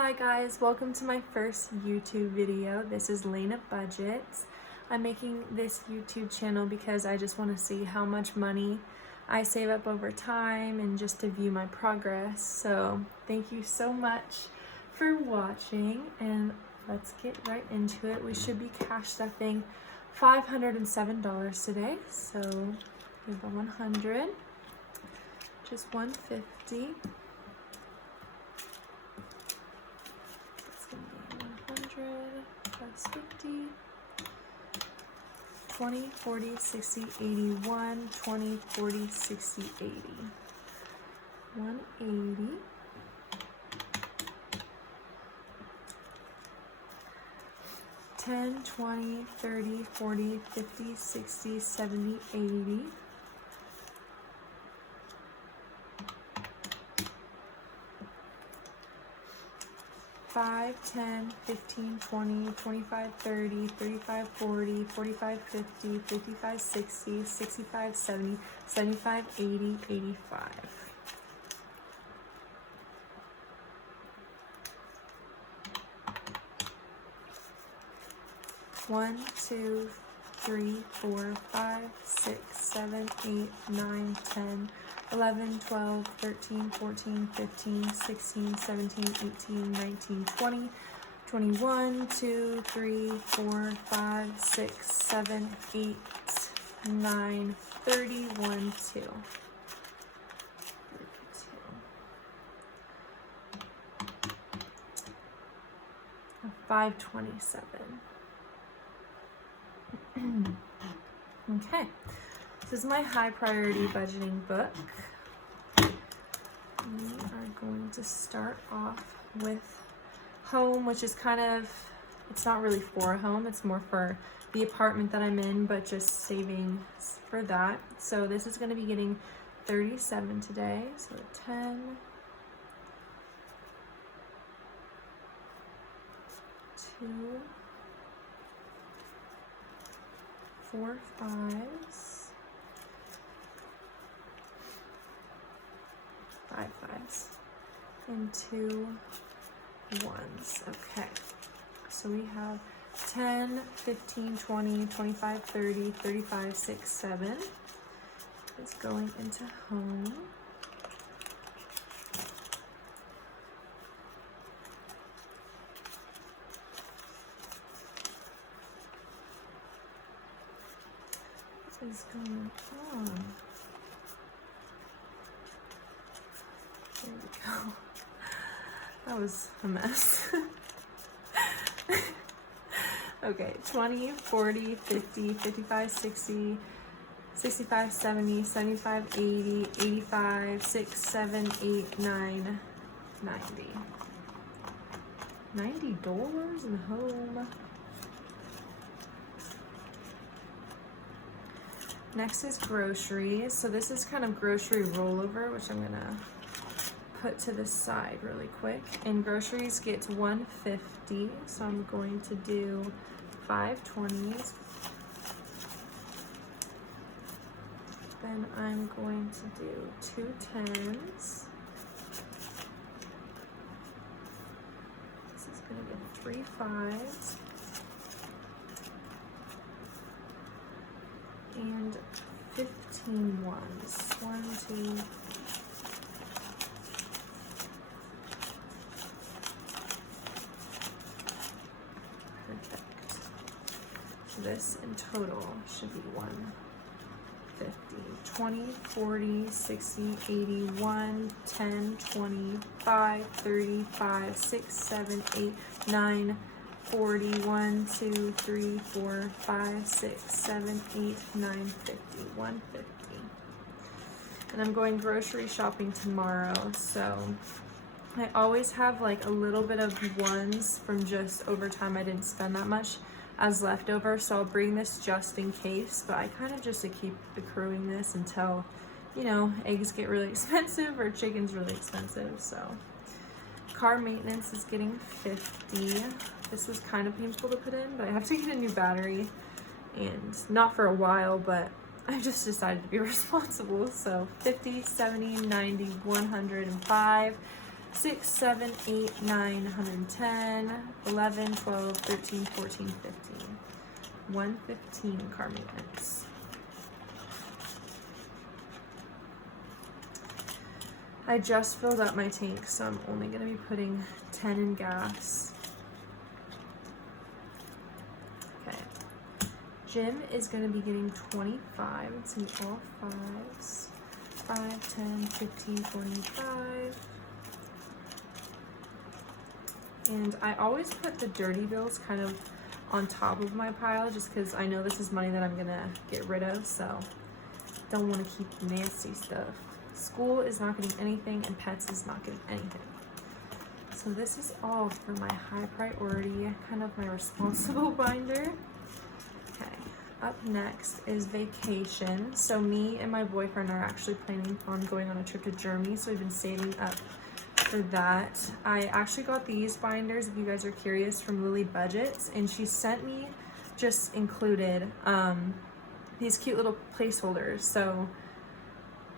Hi guys, welcome to my first YouTube video. This is Lena Budgets. I'm making this YouTube channel because I just want to see how much money I save up over time and just to view my progress. So thank you so much for watching and let's get right into it. We should be cash stuffing $507 today. So we have 100, just 150. 50, 20, 40, 60, 81, 20, 40, 60, 80, 180, 10, 20, 30, 40, 50, 60, 70, 80, 5, 10, 15, 20, 25, 30, 35, 40, 45, 50, 55, 60, 65, 70, 75, 80, 85. One, 2, 3, 4, 5, 6, 7, 8, 9, 10, 11, 12, 13, 14, 15, 16, 17, 18, 19, 20, 21, 2, 3, 4, 5, 6, 7, 8, 9, 30, 1, 2. 527. Okay, this is my high priority budgeting book. We are going to start off with home, which is kind of, it's not really for a home, it's more for the apartment that I'm in, but just saving for that. So this is going to be getting 37 today. So 10, 2, 4 5s, 5 5s, and 2 1s. Okay, so we have 10, 15, 20, 25, 30, 35, 6, 7 is going into home. What is going on? There we go. That was a mess. Okay, 20, 40, 50, 55, 60, 65, 70, 75, 80, 85, 6, 7, 8, 9, 90. $90 in home. Next is groceries. So this is kind of grocery rollover, which I'm gonna put to the side really quick. And groceries get to 150, so I'm going to do 5 20s. Then I'm going to do 2 10s. This is gonna get 3 5s. And 15 ones. 1, 2, perfect. So this in total should be 150. 20, 40, 60, 81, 10, 20, 5, 35, 6, 7, 8, 9, 40, 1, 2, 3, 4, 5, 6, 7, 8, 9, 50, 150. And I'm going grocery shopping tomorrow, so I always have like a little bit of ones from just over time I didn't spend that much as leftover, so I'll bring this just in case, but I kind of just to keep accruing this until, you know, eggs get really expensive or chicken's really expensive. So car maintenance is getting 50. This was kind of painful to put in, but I have to get a new battery, and not for a while, but I just decided to be responsible. So 50, 70, 90, 105. 6, 7, 8, 9, 110, 11, 12, 13, 14, 15. 115 car maintenance. I just filled up my tank, so I'm only going to be putting 10 in gas. Okay. Jim is going to be getting 25. It's going to be all 5s. 5, 10, 15, 25. And I always put the dirty bills kind of on top of my pile just because I know this is money that I'm going to get rid of, so don't want to keep nasty stuff. School is not getting anything, and pets is not getting anything. So this is all for my high priority, kind of my responsible binder. Okay, up next is vacation. So me and my boyfriend are actually planning on going on a trip to Germany, so we've been saving up for that. I actually got these binders, if you guys are curious, from Lily Budgets, and she sent me, just included, these cute little placeholders. So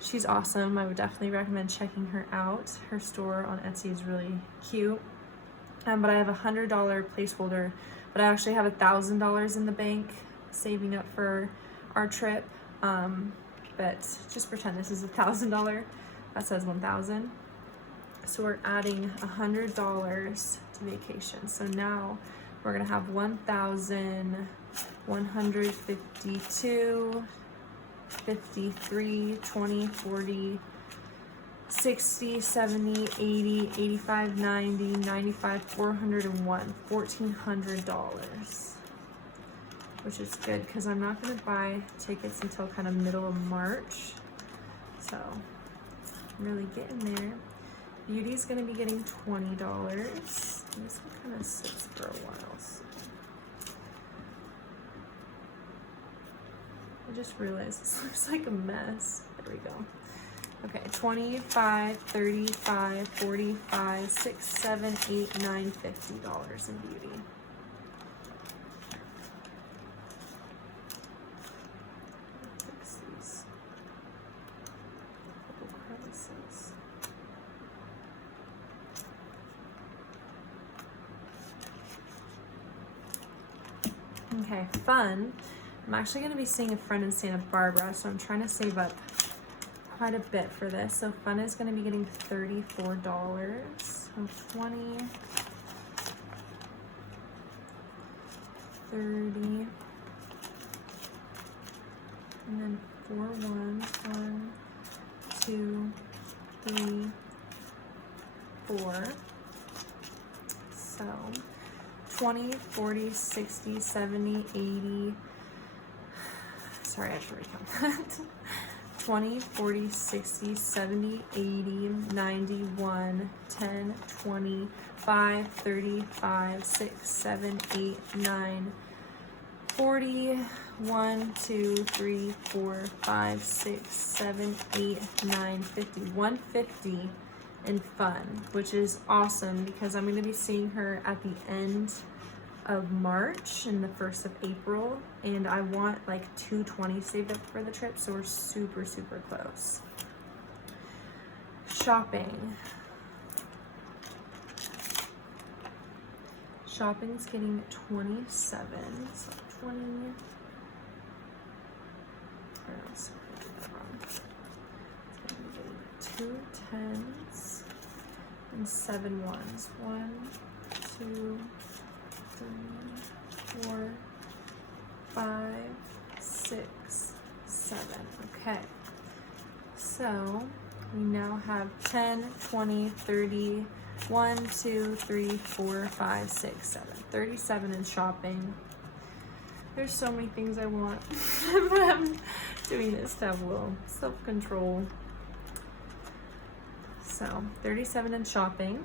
she's awesome. I would definitely recommend checking her out. Her store on Etsy is really cute. But I have a $100 placeholder, but I actually have $1,000 in the bank saving up for our trip. But just pretend this is $1,000. That says 1,000. So we're adding $100 to vacation. So now we're gonna have 1,152, 53, 20, 40, 60, 70, 80, 85, 90, 95, 401, $1,400, which is good because I'm not going to buy tickets until kind of middle of March. So I'm really getting there. Beauty's going to be getting $20. This one kind of sits for a while. So I just realized this looks like a mess. There we go. Okay, 25, 35, 45, 6, 7, 8, 9, $50 in beauty. Fix these couple crevices. Okay, fun. I'm actually going to be seeing a friend in Santa Barbara, so I'm trying to save up quite a bit for this. So fun is going to be getting $34. So 20, 30, and then 4 ones. 1, 2, 3, 4. So 20, 40, 60, 70, 80. Sorry, I have to recount that. 20, 40, 60, 70, 80, 91, 10, 20, 5, 35, 6, 7, 8, 9, 40, 1, 2, 3, 4, 5, 6, 7, 8, 9, 50. 150 in fun, which is awesome because I'm going to be seeing her at the end of March and the 1st of April, and I want like 220 saved up for the trip, so we're super close. Shopping's getting 27, so 20, or else I did that wrong. It's gonna be getting 2 10s and 7 ones. 1, 2, 3, 4, 5, 6, 7. Okay, so we now have 10, 20, 30, 1, 2, 3, 4, 5, 6, 7. 37 in shopping. There's so many things I want, but I'm doing this to have a little self-control. So 37 in shopping.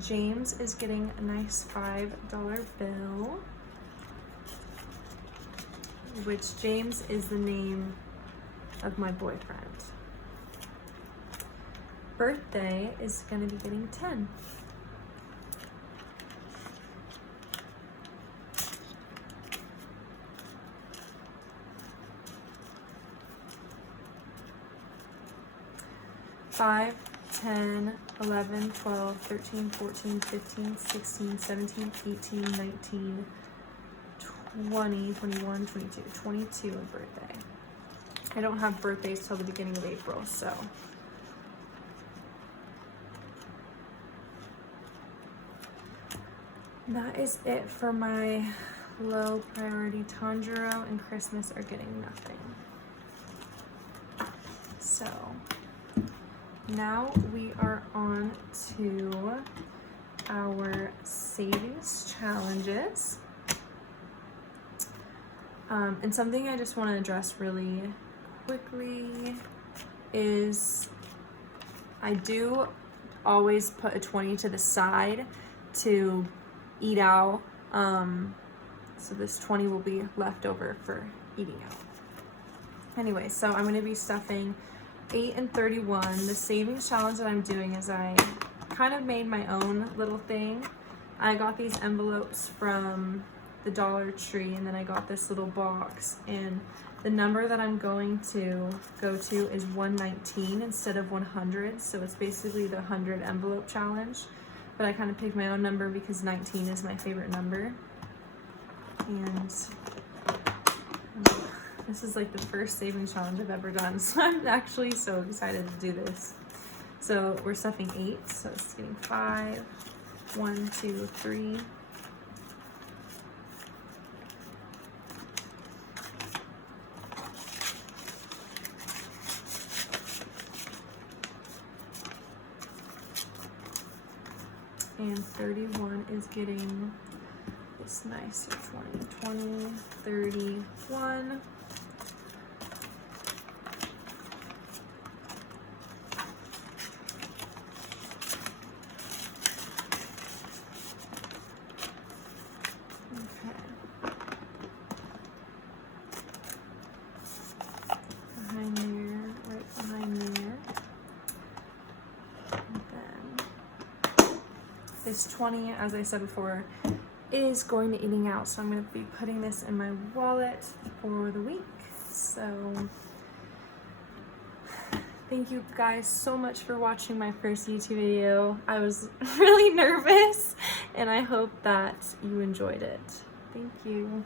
James is getting a nice $5 bill, which James is the name of my boyfriend. Birthday is going to be getting 10. $5, 10, 11, 12, 13, 14, 15, 16, 17, 18, 19, 20, 21, 22, 22 in birthday. I don't have birthdays till the beginning of April, so. That is it for my low priority. Tanjiro and Christmas are getting nothing. So now we are on to our savings challenges. And something I just want to address really quickly is I do always put a 20 to the side to eat out. So this 20 will be left over for eating out. Anyway, so I'm going to be stuffing 8 and 31. The savings challenge that I'm doing is I kind of made my own little thing. I got these envelopes from the Dollar Tree, and then I got this little box, and the number that I'm going to go to is 119 instead of 100, so it's basically the 100 envelope challenge, but I kind of picked my own number because 19 is my favorite number. And this is like the first savings challenge I've ever done, so I'm actually so excited to do this. So we're stuffing 8, so it's getting 5, 1, 2, 3. And 31 is getting this nice 20, 20, 31. Okay. Behind there, right behind there. And then this 20, as I said before, is going to eating out, so I'm going to be putting this in my wallet for the week. So thank you guys so much for watching my first YouTube video. I was really nervous, and I hope that you enjoyed it. Thank you.